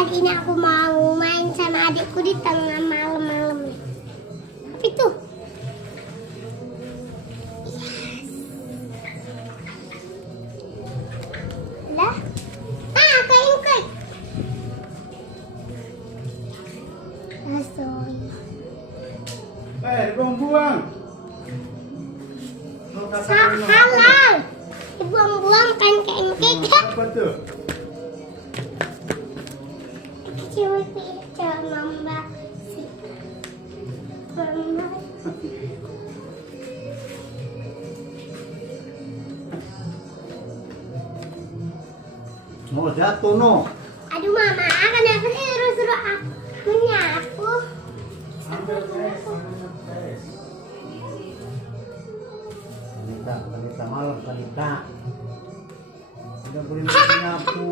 kali ini aku mau main sama adikku di tengah malam-malam. Apa itu? Lah? Kain. Langsung. Buang-buang. Halal. Dibuang-buang kan kain. Apa tuh? Kecil picture mamba si mamba. Mau jatuh no. Aduh mama, kenapa sih suruh aku nyapu? Wanita malam wanita. Tidak boleh menyapu.